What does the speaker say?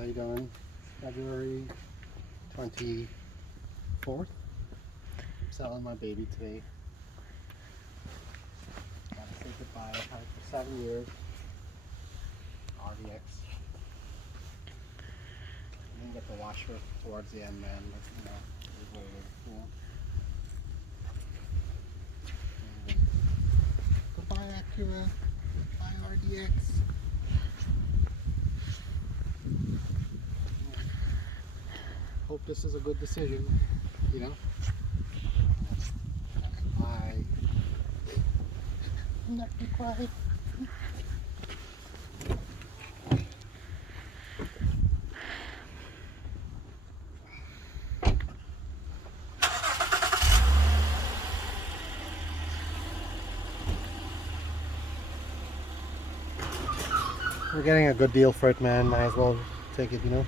How you doing? February 24th. I'm selling my baby today. Gotta say goodbye. I've had it for 7 years. RDX. I didn't get the washer towards the end, man. But, you know, it was really cool. Goodbye, Acura. Goodbye, RDX. Hope this is a good decision, you know? Bye. I'm not gonna cry. We're getting a good deal for it, man. Might as well take it, you know?